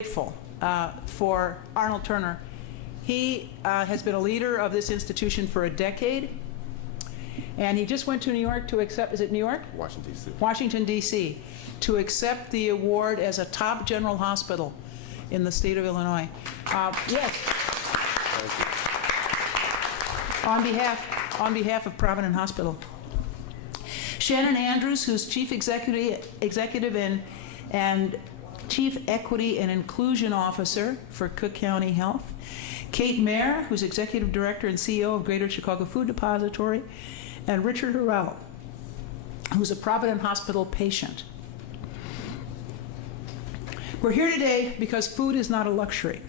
Grateful for Arnold Turner. He has been a leader of this institution for a decade, and he just went to New York to accept, is it New York? Washington, D.C. Washington, D.C., to accept the award as a top general hospital in the state of Illinois. Yes. On behalf of Provident Hospital. Shannon Andrews, who's Chief Executive and Chief Equity and Inclusion Officer for Cook County Health. Kate Mayer, who's Executive Director and CEO of Greater Chicago Food Depository. And Richard Harrell, who's a Provident Hospital patient. We're here today because food is not a luxury.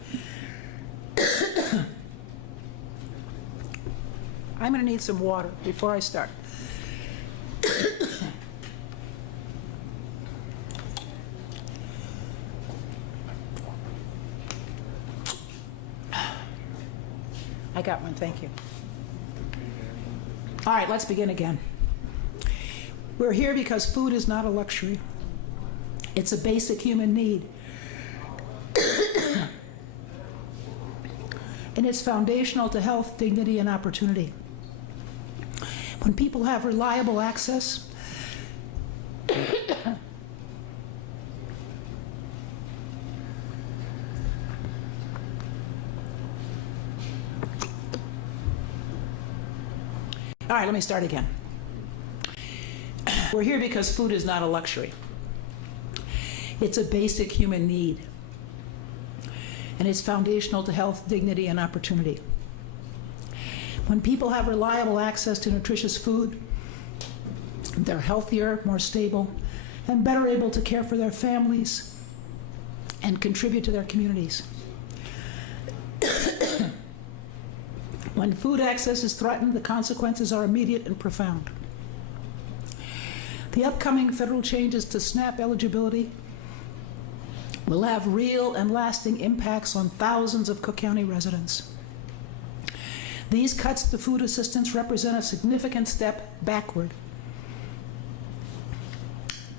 I'm going to need some water before I start. I got one, thank you. All right, let's begin again. We're here because food is not a luxury. It's a basic human need. And it's foundational to health, dignity, and opportunity. When people have reliable access All right, let me start again. We're here because food is not a luxury. It's a basic human need. And it's foundational to health, dignity, and opportunity. When people have reliable access to nutritious food, they're healthier, more stable, and better able to care for their families and contribute to their communities. When food access is threatened, the consequences are immediate and profound. The upcoming federal changes to SNAP eligibility will have real and lasting impacts on thousands of Cook County residents. These cuts to food assistance represent a significant step backward.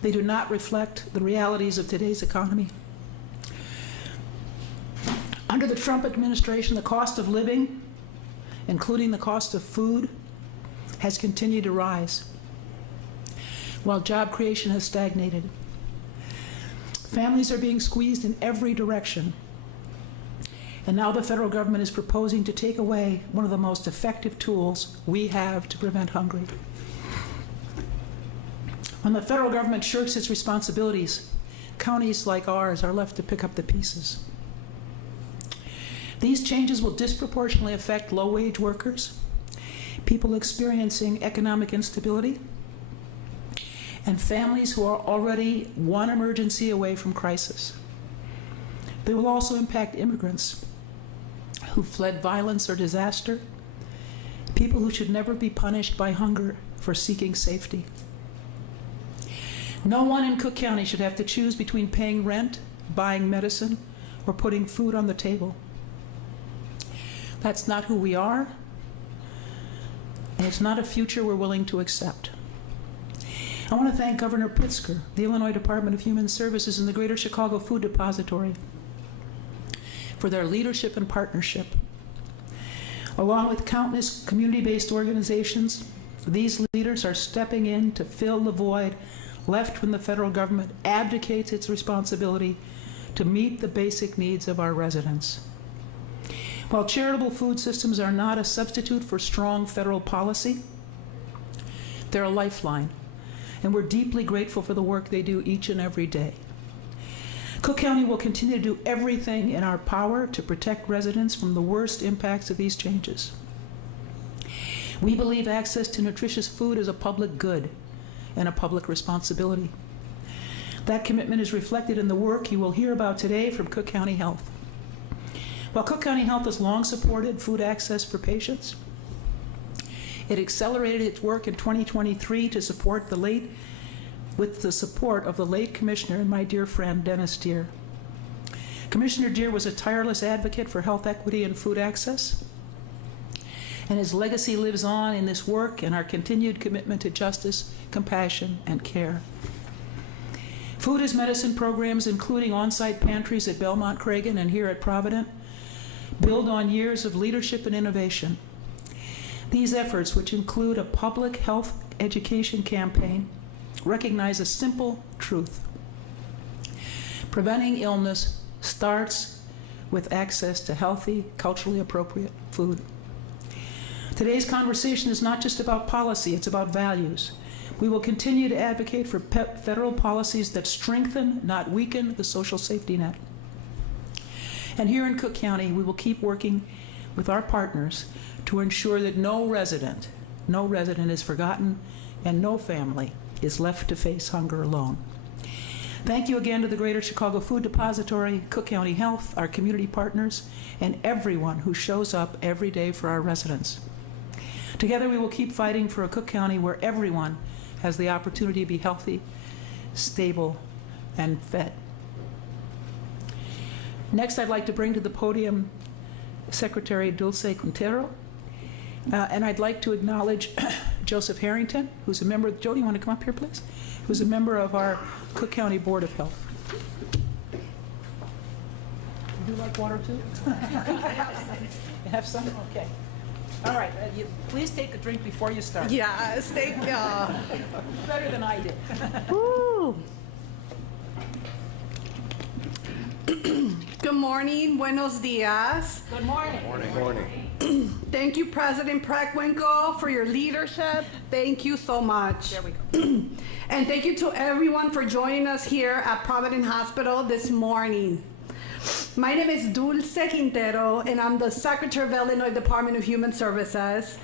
They do not reflect the realities of today's economy. Under the Trump administration, the cost of living, including the cost of food, has continued to rise, while job creation has stagnated. Families are being squeezed in every direction, and now the federal government is proposing to take away one of the most effective tools we have to prevent hunger. When the federal government shirks its responsibilities, counties like ours are left to pick up the pieces. These changes will disproportionately affect low-wage workers, people experiencing economic instability, and families who are already one emergency away from crisis. They will also impact immigrants who fled violence or disaster, people who should never be punished by hunger for seeking safety. No one in Cook County should have to choose between paying rent, buying medicine, or putting food on the table. That's not who we are, and it's not a future we're willing to accept. I want to thank Governor Pritzker, the Illinois Department of Human Services, and the Greater Chicago Food Depository for their leadership and partnership. Along with countless community-based organizations, these leaders are stepping in to fill the void left when the federal government abdicates its responsibility to meet the basic needs of our residents. While charitable food systems are not a substitute for strong federal policy, they're a lifeline, and we're deeply grateful for the work they do each and every day. Cook County will continue to do everything in our power to protect residents from the worst impacts of these changes. We believe access to nutritious food is a public good and a public responsibility. That commitment is reflected in the work you will hear about today from Cook County Health. While Cook County Health has long supported food access for patients, it accelerated its work in 2023 to support with the support of the late Commissioner and my dear friend, Dennis Deere. Commissioner Deere was a tireless advocate for health equity and food access, and his legacy lives on in this work and our continued commitment to justice, compassion, and care. Food as medicine programs, including on-site pantries at Belmont Cragen and here at Provident, build on years of leadership and innovation. These efforts, which include a public health education campaign, recognize a simple truth. Preventing illness starts with access to healthy, culturally appropriate food. Today's conversation is not just about policy, it's about values. We will continue to advocate for federal policies that strengthen, not weaken, the social safety net. And here in Cook County, we will keep working with our partners to ensure that no resident is forgotten and no family is left to face hunger alone. Thank you again to the Greater Chicago Food Depository, Cook County Health, our community partners, and everyone who shows up every day for our residents. Together we will keep fighting for a Cook County where everyone has the opportunity to be healthy, stable, and fed. Next, I'd like to bring to the podium Secretary Dulce Quintero, and I'd like to acknowledge Joseph Harrington, who's a member, Jody, you want to come up here, please? Who's a member of our Cook County Board of Health. Would you like water too? You have some? Okay. All right, please take a drink before you start. Yes, thank you. Better than I did. Woo. Good morning, buenos dias. Good morning. Morning. Morning. Thank you, President Preckwinkle, for your leadership. Thank you so much. There we go. And thank you to everyone for joining us here at Provident Hospital this morning. My name is Dulce Quintero, and I'm the Secretary of Illinois Department of Human Services.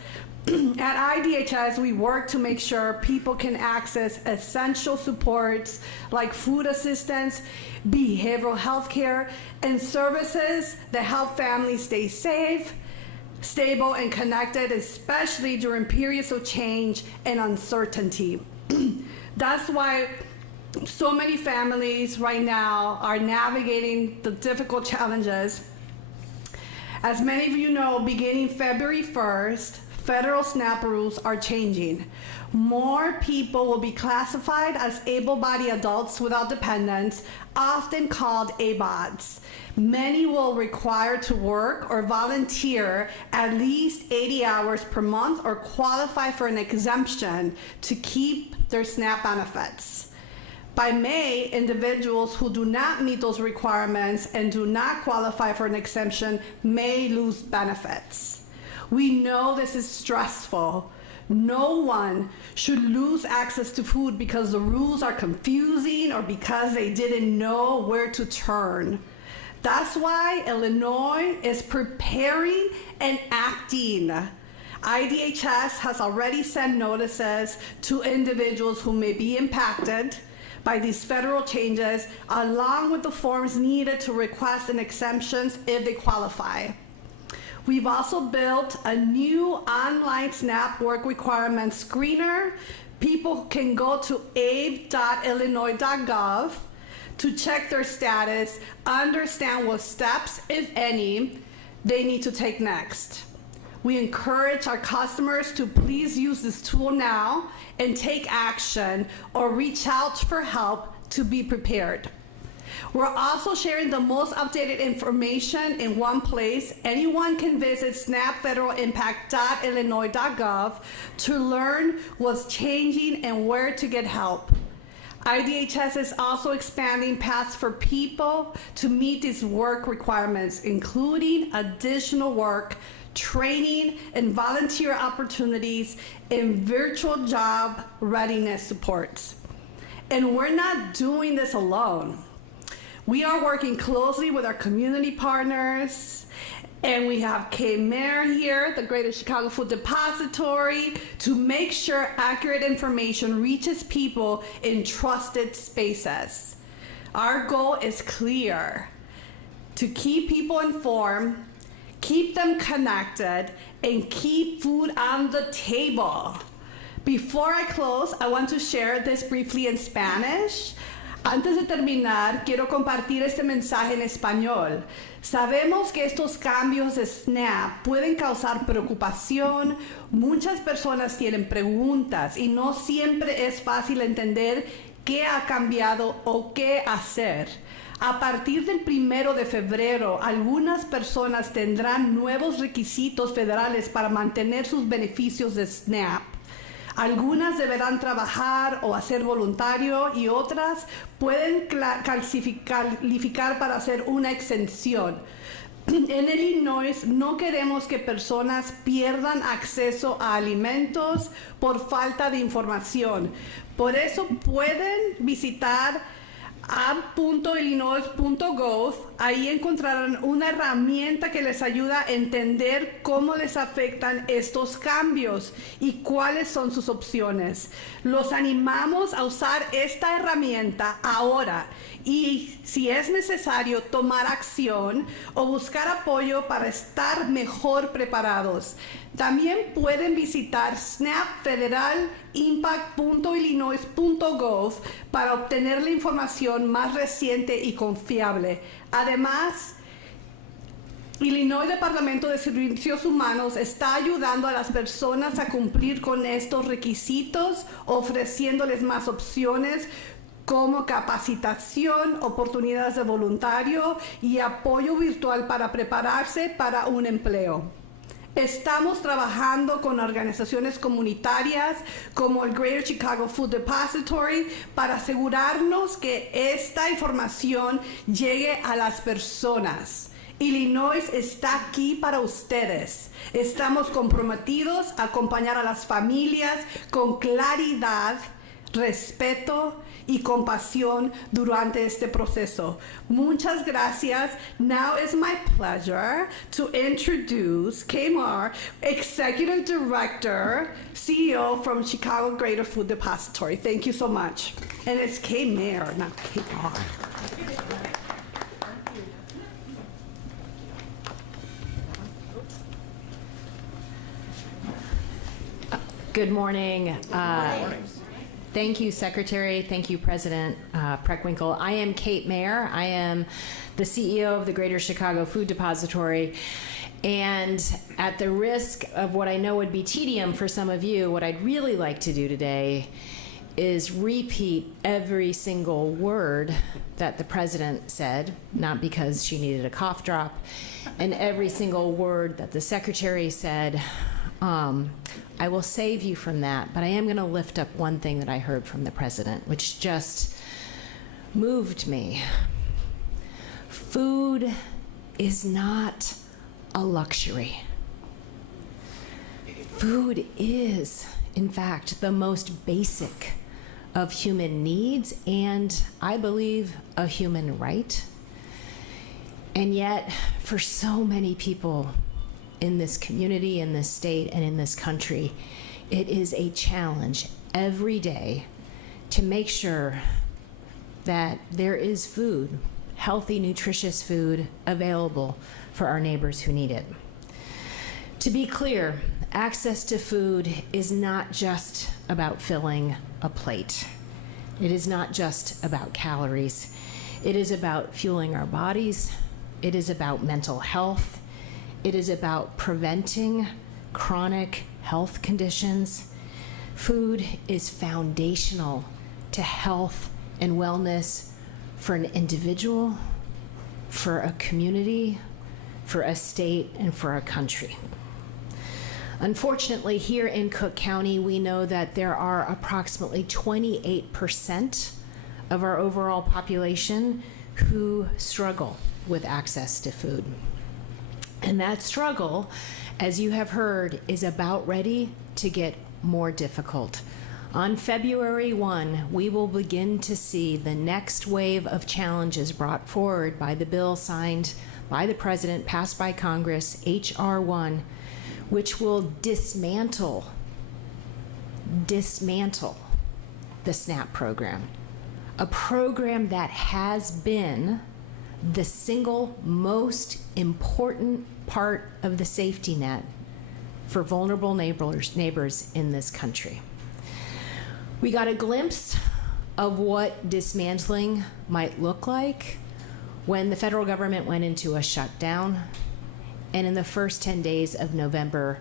At IDHS, we work to make sure people can access essential supports like food assistance, behavioral health care, and services that help families stay safe, stable, and connected, especially during periods of change and uncertainty. That's why so many families right now are navigating the difficult challenges. As many of you know, beginning February 1st, federal SNAP rules are changing. More people will be classified as able-bodied adults without dependents, often called ABODs. Many will require to work or volunteer at least 80 hours per month or qualify for an exemption to keep their SNAP benefits. By May, individuals who do not meet those requirements and do not qualify for an exemption may lose benefits. We know this is stressful. No one should lose access to food because the rules are confusing or because they didn't know where to turn. That's why Illinois is preparing and acting. IDHS has already sent notices to individuals who may be impacted by these federal changes, along with the forms needed to request an exemptions if they qualify. We've also built a new online SNAP work requirement screener. People can go to abe.illinois.gov to check their status, understand what steps, if any, they need to take next. We encourage our customers to please use this tool now and take action or reach out for help to be prepared. We're also sharing the most updated information in one place. Anyone can visit snapfederalimpact.illinois.gov to learn what's changing and where to get help. IDHS is also expanding paths for people to meet these work requirements, including additional work, training, and volunteer opportunities in virtual job readiness supports. And we're not doing this alone. We are working closely with our community partners, and we have K-Mayor here, the Greater Chicago Food Depository, to make sure accurate information reaches people in trusted spaces. Our goal is clear: to keep people informed, keep them connected, and keep food on the table. Before I close, I want to share this briefly in Spanish. Antes de terminar, quiero compartir este mensaje en español. Sabemos que estos cambios de SNAP pueden causar preocupación. Muchas personas tienen preguntas y no siempre es fácil entender qué ha cambiado o qué hacer. A partir del 1 de febrero, algunas personas tendrán nuevos requisitos federales para mantener sus beneficios de SNAP. Algunas deberán trabajar o hacer voluntario y otras pueden calificar para hacer una exención. En Illinois no queremos que personas pierdan acceso a alimentos por falta de información. Por eso pueden visitar app.illinois.gov. Ahí encontrarán una herramienta que les ayuda a entender cómo les afectan estos cambios y cuáles son sus opciones. Los animamos a usar esta herramienta ahora y, si es necesario, tomar acción o buscar apoyo para estar mejor preparados. También pueden visitar snapfederalimpact.illinois.gov para obtener la información más reciente y confiable. Además, Illinois Departamento de Servicios Humanos está ayudando a las personas a cumplir con estos requisitos, ofreciéndoles más opciones como capacitación, oportunidades de voluntario y apoyo virtual para prepararse para un empleo. Estamos trabajando con organizaciones comunitarias como el Greater Chicago Food Depository para asegurarnos que esta información llegue a las personas. Illinois está aquí para ustedes. Estamos comprometidos a acompañar a las familias con claridad, respeto y compasión durante este proceso. Muchas gracias. Now it's my pleasure to introduce Kmar, Executive Director, CEO from Chicago Greater Food Depository. Thank you so much. And it's Kmar, not Kmar. Good morning. Thank you, Secretary. Thank you, President Preckwinkle. I am Kate Mayer. I am the CEO of the Greater Chicago Food Depository. And at the risk of what I know would be tedium for some of you, what I'd really like to do today is repeat every single word that the President said, not because she needed a cough drop, and every single word that the Secretary said. I will save you from that, but I am going to lift up one thing that I heard from the President, which just moved me. Food is not a luxury. Food is, in fact, the most basic of human needs and, I believe, a human right. And yet, for so many people in this community, in this state, and in this country, it is a challenge every day to make sure that there is food, healthy, nutritious food available for our neighbors who need it. To be clear, access to food is not just about filling a plate. It is not just about calories. It is about fueling our bodies. It is about mental health. It is about preventing chronic health conditions. Food is foundational to health and wellness for an individual, for a community, for a state, and for a country. Unfortunately, here in Cook County, we know that there are approximately 28% of our overall population who struggle with access to food. And that struggle, as you have heard, is about ready to get more difficult. On February 1, we will begin to see the next wave of challenges brought forward by the bill signed by the President, passed by Congress, H.R. 1, which will dismantle the SNAP program, a program that has been the single most important part of the safety net for vulnerable neighbors in this country. We got a glimpse of what dismantling might look like when the federal government went into a shutdown, and in the first 10 days of November,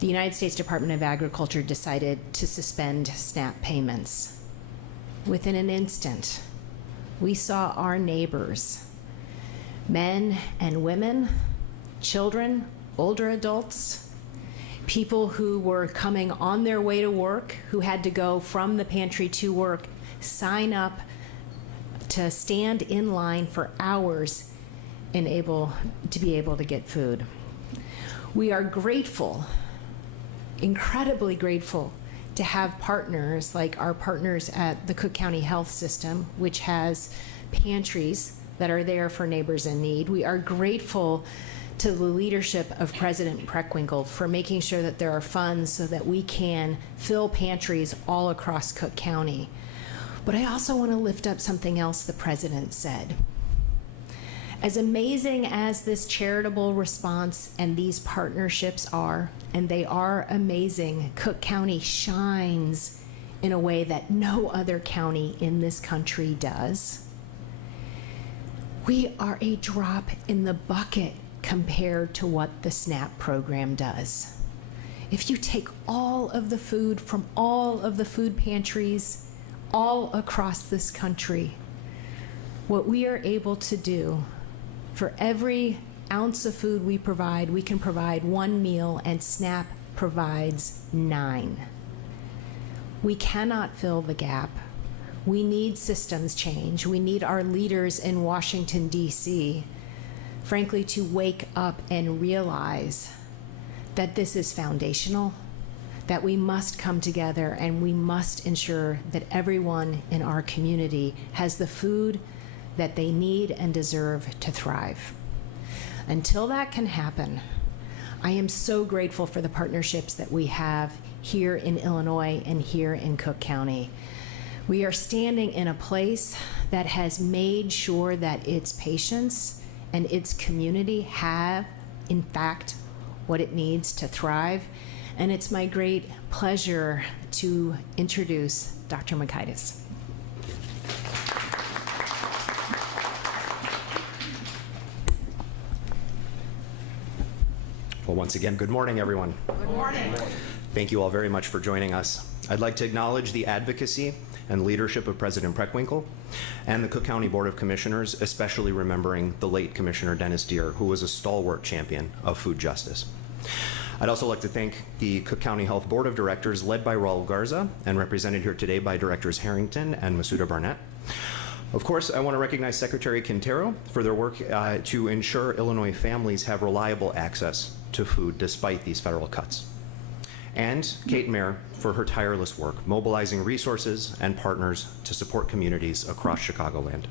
the United States Department of Agriculture decided to suspend SNAP payments. within an instant, we saw our neighbors, men and women, children, older adults, people who were coming on their way to work, who had to go from the pantry to work, sign up to stand in line for hours and be able to get food. We are grateful, incredibly grateful, to have partners like our partners at the Cook County Health System, which has pantries that are there for neighbors in need. We are grateful to the leadership of President Preckwinkle for making sure that there are funds so that we can fill pantries all across Cook County. But I also want to lift up something else the president said. As amazing as this charitable response and these partnerships are, and they are amazing, Cook County shines in a way that no other county in this country does. We are a drop in the bucket compared to what the SNAP program does. If you take all of the food from all of the food pantries all across this country, what we are able to do, for every ounce of food we can provide one meal, and SNAP provides 9. We cannot fill the gap. We need systems change. We need our leaders in Washington, D.C., frankly, to wake up and realize that this is foundational, that we must come together and we must ensure that everyone in our community has the food that they need and deserve to thrive. Until that can happen, I am so grateful for the partnerships that we have here in Illinois and here in Cook County. We are standing in a place that has made sure that its patients and its community have, in fact, what it needs to thrive. And it's my great pleasure to introduce Dr. Makaitis. Well, once again, good morning, everyone. Good morning. Thank you all very much for joining us. I'd like to acknowledge the advocacy and leadership of President Preckwinkle and the Cook County Board of Commissioners, especially remembering the late Commissioner Dennis Deere, who was a stalwart champion of food justice. I'd also like to thank the Cook County Health Board of Directors, led by Raul Garza and represented here today by Directors Harrington and Masuda Barnett. Of course, I want to recognize Secretary Quintero for their work to ensure Illinois families have reliable access to food despite these federal cuts. And Kate Mayer for her tireless work, mobilizing resources and partners to support communities across Chicagoland.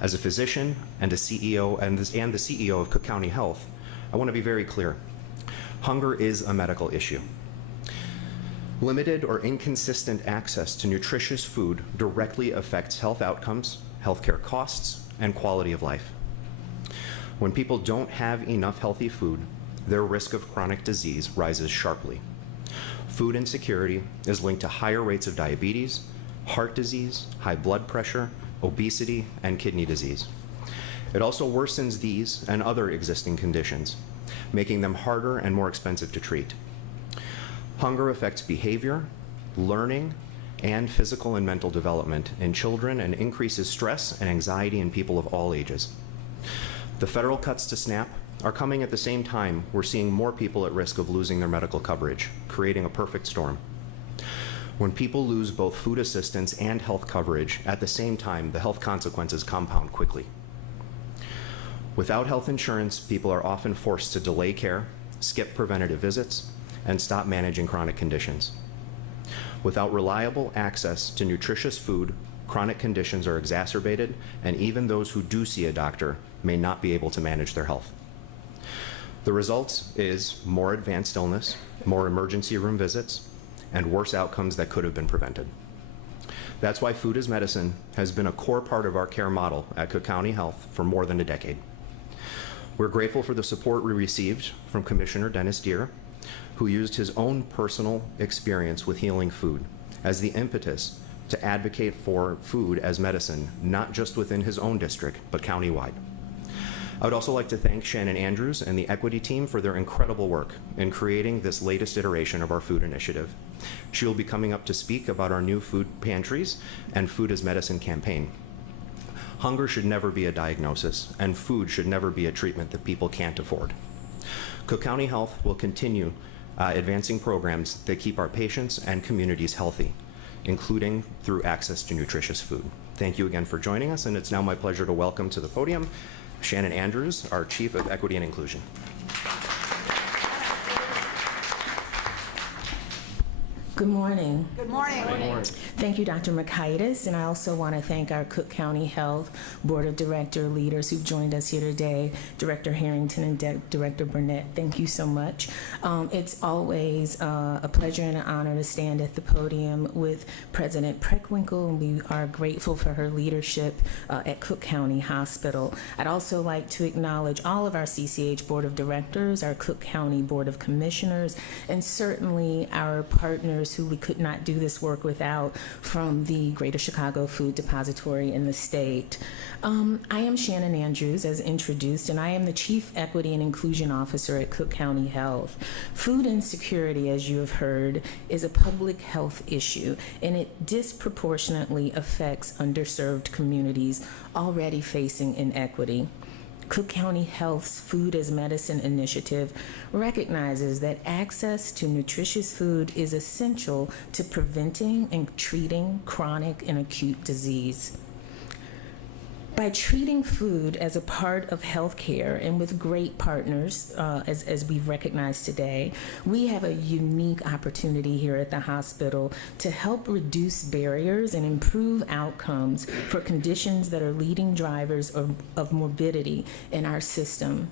As a physician and a CEO and the CEO of Cook County Health, I want to be very clear. Hunger is a medical issue. Limited or inconsistent access to nutritious food directly affects health outcomes, healthcare costs, and quality of life. When people don't have enough healthy food, their risk of chronic disease rises sharply. Food insecurity is linked to higher rates of diabetes, heart disease, high blood pressure, obesity, and kidney disease. It also worsens these and other existing conditions, making them harder and more expensive to treat. Hunger affects behavior, learning, and physical and mental development in children and increases stress and anxiety in people of all ages. The federal cuts to SNAP are coming at the same time we're seeing more people at risk of losing their medical coverage, creating a perfect storm. When people lose both food assistance and health coverage at the same time, the health consequences compound quickly. Without health insurance, people are often forced to delay care, skip preventative visits, and stop managing chronic conditions. Without reliable access to nutritious food, chronic conditions are exacerbated, and even those who do see a doctor may not be able to manage their health. The result is more advanced illness, more emergency room visits, and worse outcomes that could have been prevented. That's why food as medicine has been a core part of our care model at Cook County Health for more than a decade. We're grateful for the support we received from Commissioner Dennis Deere, who used his own personal experience with healing food as the impetus to advocate for food as medicine, not just within his own district, but countywide. I would also like to thank Shannon Andrews and the Equity team for their incredible work in creating this latest iteration of our food initiative. She will be coming up to speak about our new food pantries and food as medicine campaign. Hunger should never be a diagnosis, and food should never be a treatment that people can't afford. Cook County Health will continue advancing programs that keep our patients and communities healthy, including through access to nutritious food. Thank you again for joining us, and it's now my pleasure to welcome to the podium Shannon Andrews, our Chief of Equity and Inclusion. Good morning. Good morning. Thank you, Dr. Makaitis, and I also want to thank our Cook County Health Board of Director leaders who've joined us here today, Director Harrington and Director Burnett. Thank you so much. It's always a pleasure and an honor to stand at the podium with President Preckwinkle, and we are grateful for her leadership at Cook County Hospital. I'd also like to acknowledge all of our CCH Board of Directors, our Cook County Board of Commissioners, and certainly our partners who we could not do this work without from the Greater Chicago Food Depository in the state. I am Shannon Andrews, as introduced, and I am the Chief Equity and Inclusion Officer at Cook County Health. Food insecurity, as you have heard, is a public health issue, and it disproportionately affects underserved communities already facing inequity. Cook County Health's Food as Medicine initiative recognizes that access to nutritious food is essential to preventing and treating chronic and acute disease. By treating food as a part of healthcare and with great partners, as we've recognized today, we have a unique opportunity here at the hospital to help reduce barriers and improve outcomes for conditions that are leading drivers of morbidity in our system.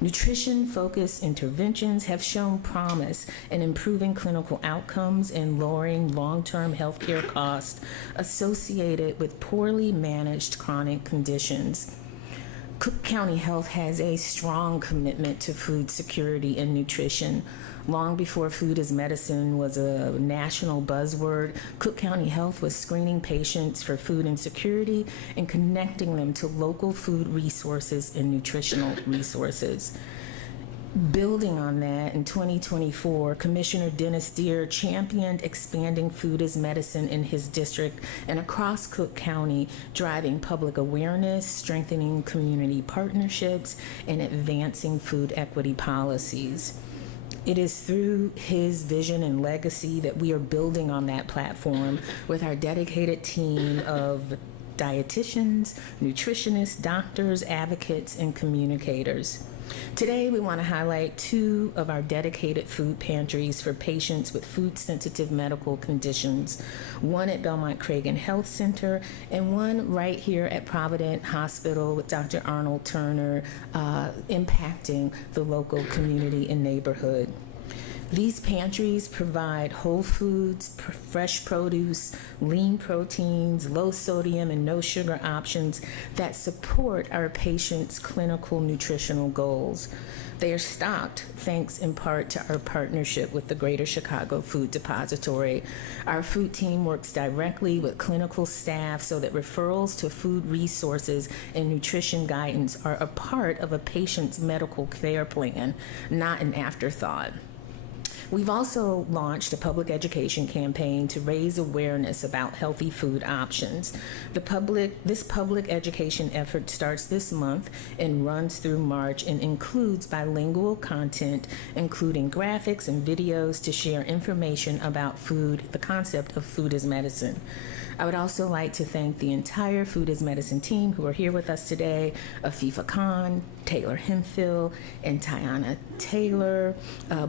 Nutrition-focused interventions have shown promise in improving clinical outcomes and lowering long-term healthcare costs associated with poorly managed chronic conditions. Cook County Health has a strong commitment to food security and nutrition. Long before food as medicine was a national buzzword, Cook County Health was screening patients for food insecurity and connecting them to local food resources and nutritional resources. Building on that, in 2024, Commissioner Dennis Deere championed expanding food as medicine in his district and across Cook County, driving public awareness, strengthening community partnerships, and advancing food equity policies. It is through his vision and legacy that we are building on that platform with our dedicated team of dietitians, nutritionists, doctors, advocates, and communicators. Today, we want to highlight two of our dedicated food pantries for patients with food-sensitive medical conditions, one at Belmont Cragen Health Center and one right here at Provident Hospital with Dr. Arnold Turner, impacting the local community and neighborhood. These pantries provide whole foods, fresh produce, lean proteins, low sodium and no sugar options that support our patients' clinical nutritional goals. They are stocked thanks in part to our partnership with the Greater Chicago Food Depository. Our food team works directly with clinical staff so that referrals to food resources and nutrition guidance are a part of a patient's medical care plan, not an afterthought. We've also launched a public education campaign to raise awareness about healthy food options. This public education effort starts this month and runs through March and includes bilingual content, including graphics and videos to share information about food, the concept of food as medicine. I would also like to thank the entire Food as Medicine team who are here with us today, Afifa Khan, Taylor Hemphill, and Tiana Taylor,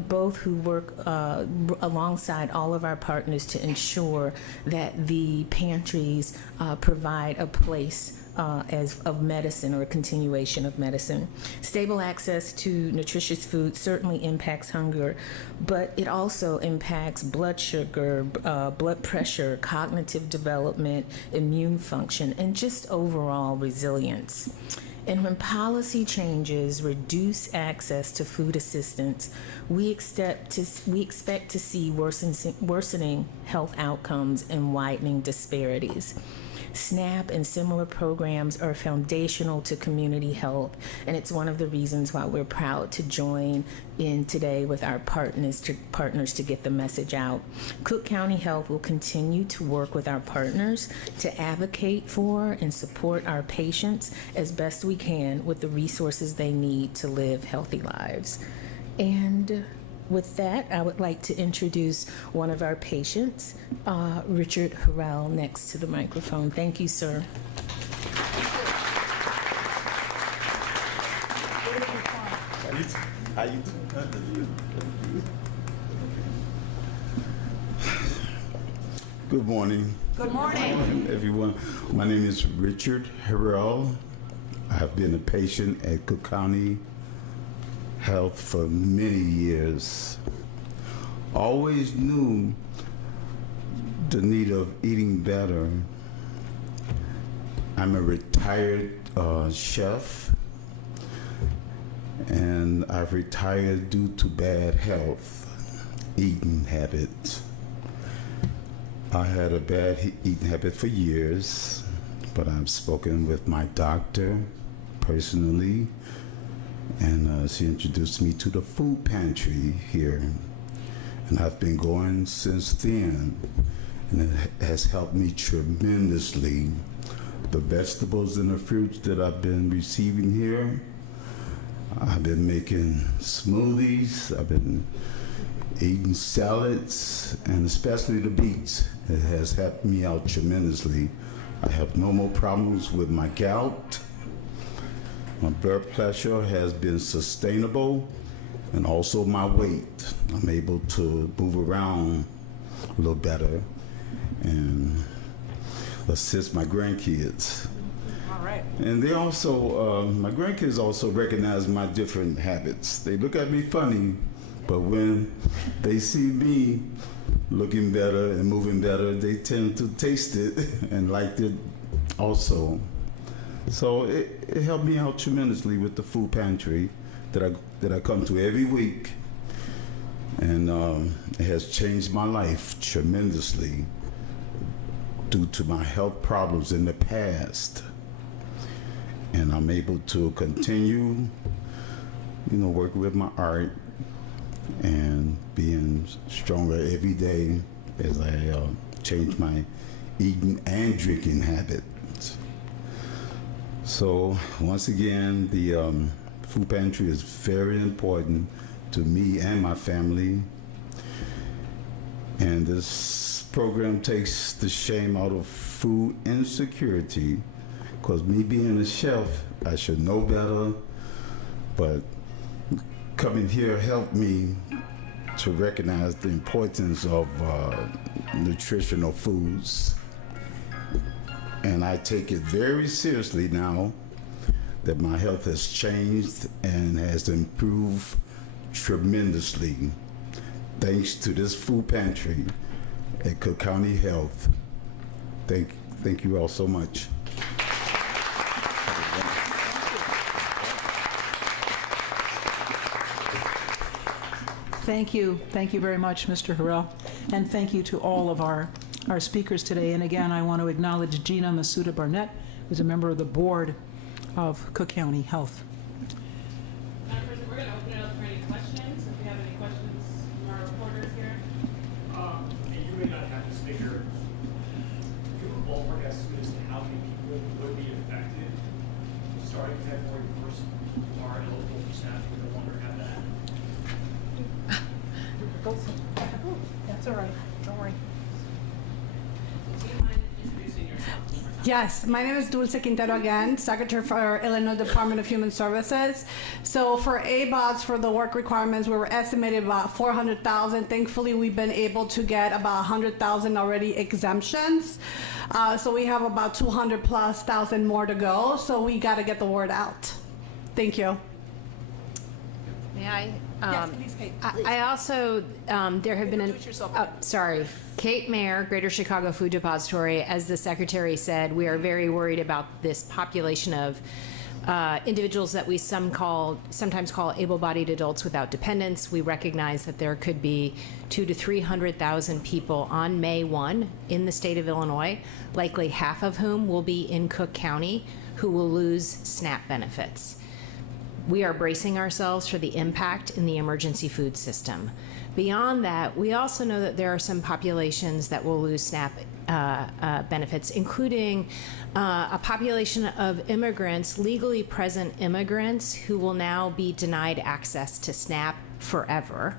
both who work alongside all of our partners to ensure that the pantries provide a place of medicine or a continuation of medicine. Stable access to nutritious food certainly impacts hunger, but it also impacts blood sugar, blood pressure, cognitive development, immune function, and just overall resilience. And when policy changes reduce access to food assistance, we expect to see worsening health outcomes and widening disparities. SNAP and similar programs are foundational to community health, and it's one of the reasons why we're proud to join in today with our partners to get the message out. Cook County Health will continue to work with our partners to advocate for and support our patients as best we can with the resources they need to live healthy lives. And with that, I would like to introduce one of our patients, Richard Harrell, next to the microphone. Thank you, sir. How you doing? Good morning. Good morning. Everyone. My name is Richard Harrell. I have been a patient at Cook County Health for many years. Always knew the need of eating better. I'm a retired chef, and I've retired due to bad health, eating habits. I had a bad eating habit for years, but I've spoken with my doctor personally, and she introduced me to the food pantry here. And I've been going since then, and it has helped me tremendously. The vegetables and the fruits that I've been receiving here, I've been making smoothies, I've been eating salads, and especially the beets. It has helped me out tremendously. I have no more problems with my gout. My blood pressure has been sustainable, and also my weight. I'm able to move around a little better and assist my grandkids. All right. And they also, my grandkids also recognize my different habits. They look at me funny, but when they see me looking better and moving better, they tend to taste it and like it also. So it helped me out tremendously with the food pantry that I come to every week, and it has changed my life tremendously due to my health problems in the past. And I'm able to continue, working with my art and being stronger every day as I change my eating and drinking habits. So once again, the food pantry is very important to me and my family. And this program takes the shame out of food insecurity, because me being a chef, I should know better, but coming here helped me to recognize the importance of nutritional foods. And I take it very seriously now that my health has changed and has improved tremendously thanks to this food pantry at Cook County Health. Thank you all so much. Thank you. Thank you very much, Mr. Harrell. And thank you to all of our speakers today. And again, I want to acknowledge Gina Masuda Barnett, who's a member of the board of Cook County Health. Madam President, we're going to open it up for any questions. If we have any questions from our reporters here. And you may not have this figure. Do you have a ballpark estimate as to how many people would be affected starting February 1st are eligible for SNAP who no longer have that? That's all right. Don't worry. Do you mind introducing yourself one more time? Yes, my name is Dulce Quintero again, Secretary for Illinois Department of Human Services. So for ABOTs, for the work requirements, we were estimated about 400,000. Thankfully, we've been able to get about 100,000 already exemptions. So we have about 200,000+ more to go. So we got to get the word out. Thank you. May I? Yes, please, Kate. I also, there have been, Introduce yourself. sorry, Kate Mayer, Greater Chicago Food Depository. As the secretary said, we are very worried about this population of individuals that we sometimes call able-bodied adults without dependents. We recognize that there could be 200,000 to 300,000 people on May 1 in the state of Illinois, likely half of whom will be in Cook County, who will lose SNAP benefits. We are bracing ourselves for the impact in the emergency food system. Beyond that, we also know that there are some populations that will lose SNAP benefits, including a population of immigrants, legally present immigrants, who will now be denied access to SNAP forever.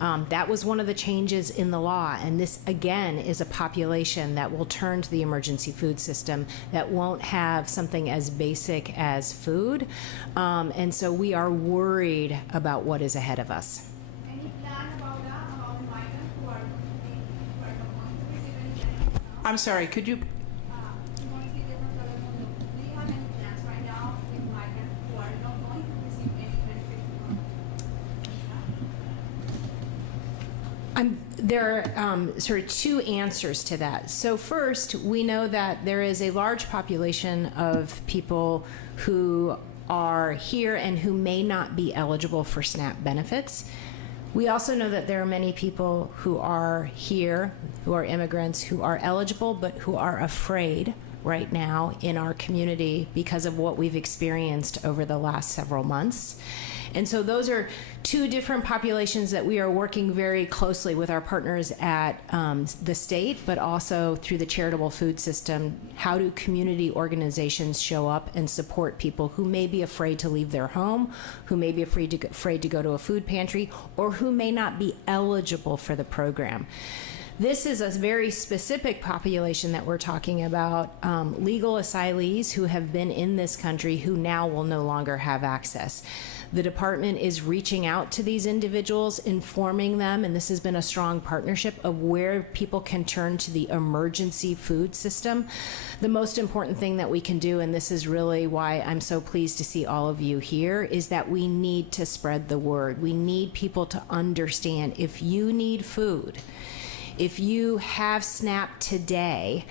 That was one of the changes in the law, and this again is a population that will turn to the emergency food system that won't have something as basic as food, and so we are worried about what is ahead of us. Any plan about migrants who are going to receive any I'm sorry, could you? do you have any plans right now with migrants who are not going to receive any benefit from There are sort of two answers to that. So first, we know that there is a large population of people who are here and who may not be eligible for SNAP benefits. We also know that there are many people who are here, who are immigrants, who are eligible, but who are afraid right now in our community because of what we've experienced over the last several months. And so those are two different populations that we are working very closely with our partners at the state, but also through the charitable food system. How do community organizations show up and support people who may be afraid to leave their home, who may be afraid to go to a food pantry, or who may not be eligible for the program? This is a very specific population that we're talking about, legal asylees who have been in this country who now will no longer have access. The department is reaching out to these individuals, informing them, and this has been a strong partnership of where people can turn to the emergency food system. The most important thing that we can do, and this is really why I'm so pleased to see all of you here, is that we need to spread the word. We need people to understand if you need food, if you have SNAP today,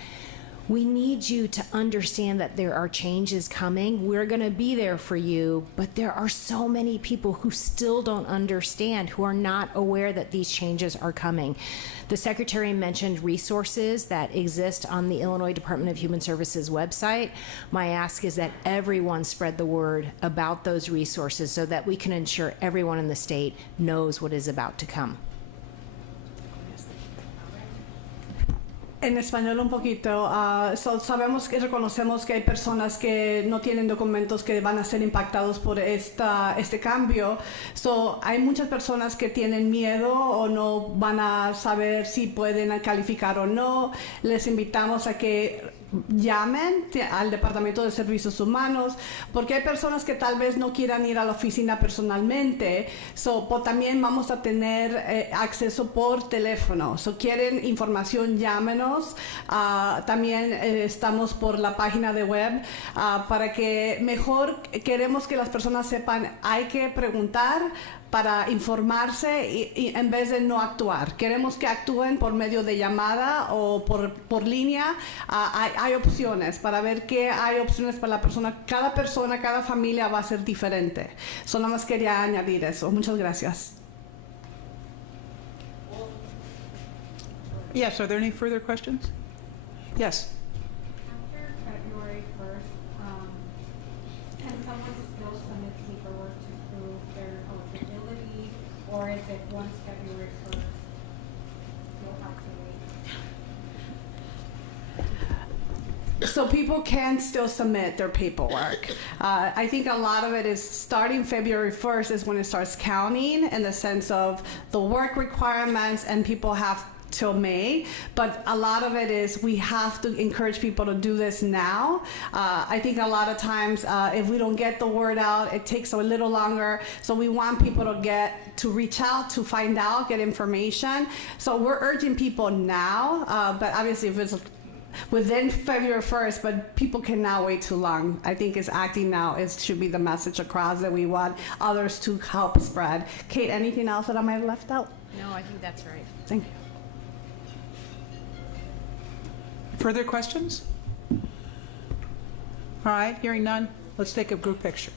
we need you to understand that there are changes coming. We're going to be there for you, but there are so many people who still don't understand, who are not aware that these changes are coming. The Secretary mentioned resources that exist on the Illinois Department of Human Services website. My ask is that everyone spread the word about those resources so that we can ensure everyone in the state knows what is about to come. En español un poquito. Sabemos y reconocemos que hay personas que no tienen documentos que van a ser impactados por este cambio. Hay muchas personas que tienen miedo o no van a saber si pueden calificar o no. Les invitamos a que llamen al Departamento de Servicios Humanos, porque hay personas que tal vez no quieran ir a la oficina personalmente, también vamos a tener acceso por teléfono. Quieren información, llámenos. También estamos por la página de web para que mejor queremos que las personas sepan, hay que preguntar para informarse y en vez de no actuar. Queremos que actúen por medio de llamada o por línea. Hay opciones para ver qué hay opciones para la persona. Cada familia va a ser diferente. Nada más quería añadir eso. Muchas gracias. Yes, are there any further questions? Yes. After February 1st, can someone still submit paperwork to prove their eligibility, or is it once February 1st, you'll have to wait? People can still submit their paperwork. I think a lot of it is starting February 1st is when it starts counting in the sense of the work requirements, and people have till May, but a lot of it is we have to encourage people to do this now. I think a lot of times if we don't get the word out, it takes a little longer. We want people to reach out, to find out, get information. We're urging people now, but obviously if it's within February 1st, but people cannot wait too long. I think it's acting now should be the message across that we want others to help spread. Kate, anything else that I might have left out? No, I think that's right. Thank you. Further questions? All right, hearing none. Let's take a group picture.